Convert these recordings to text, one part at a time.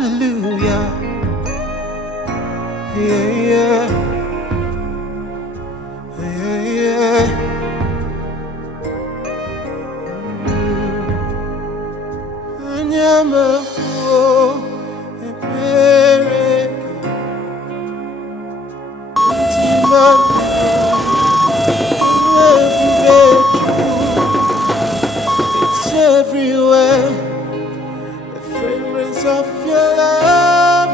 Hallelujah. Yeah, yeah. Yeah, yeah. Anyama oh, epere. It's everywhere. The fragrance of your love.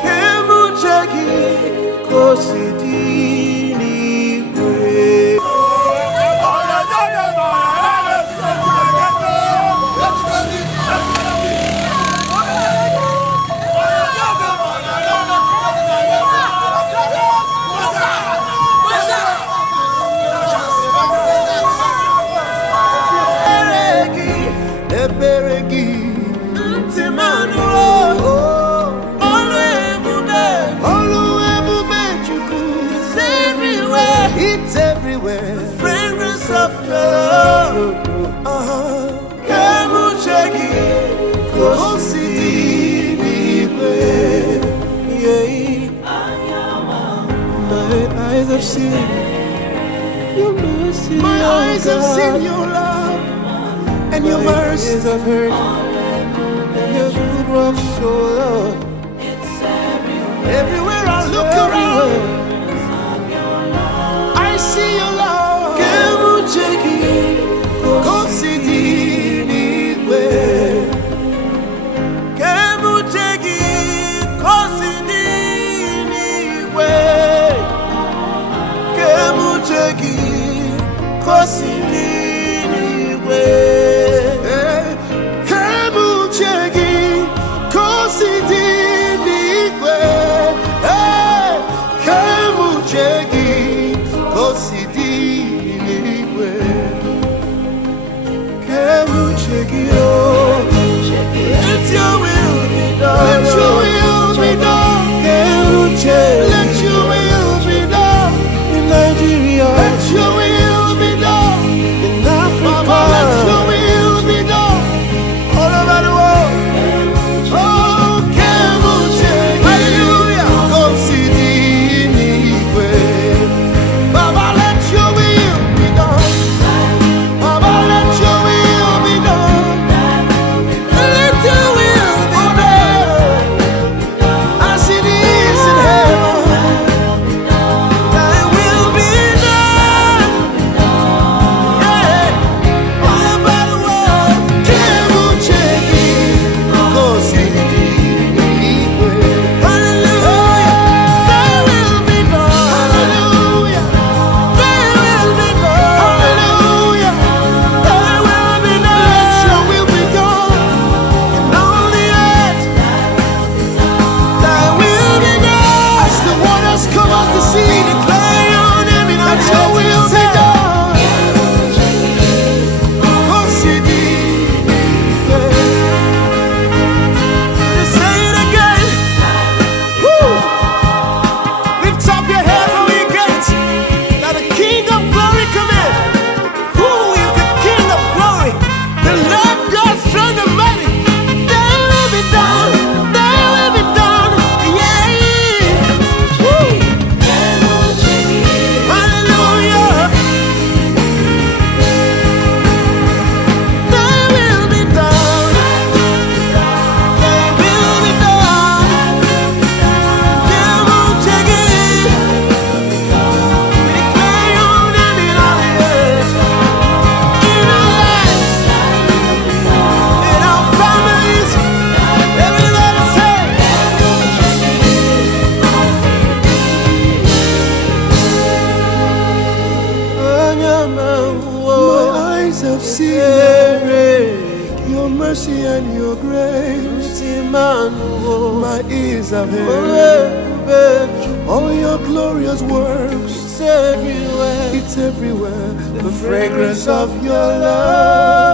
Kemuchagi kosidini we. It's everywhere. The fragrance of your love. Kemuchagi kosidini we. My eyes have seen your mercy. My eyes have seen your love and your mercy. My ears have heard your good work, so Lord. Everywhere I look around, I see your love. Kemuchagi kosidini we. Kemuchagi kosidini we. Kemuchagi kosidini we. Kemuchagi kosidini we. Kemuchagi kosidini we. Kemuchagi oh, let your will be done. Let your will be done. Kemuchagi, let your will be done in Nigeria. Let your will be done in Africa. Let your will be done all over the world. Oh, Kemuchagi, hallelujah. Kosidini we. Baba, let your will be done. Baba, let your will be done. Let your will be done as it is in heaven. Thy will be done. Yeah, all over the world. Kemuchagi kosidini we. Hallelujah. Thy will be done. Hallelujah. Thy will be done. Hallelujah. Thy will be done. Let your will be done in all the earth. Thy will be done. As the waters come out the sea, declare your name in let your will be done. Kosidini we. Let's say it again. Woo! Lift up your heads, O ye gates, that the King of glory come in. Who is the King of glory? The Lord God strong and mighty. Thy will be done. Thy will be done. Yeah. Woo! Hallelujah. Thy will be done. Thy will be done. Kemuchagi. We declare your name in all the earth, in our lives, in our families. Everybody say, my eyes have seen your mercy and your grace. My ears have heard all your glorious works. It's everywhere. It's everywhere. The fragrance of your love.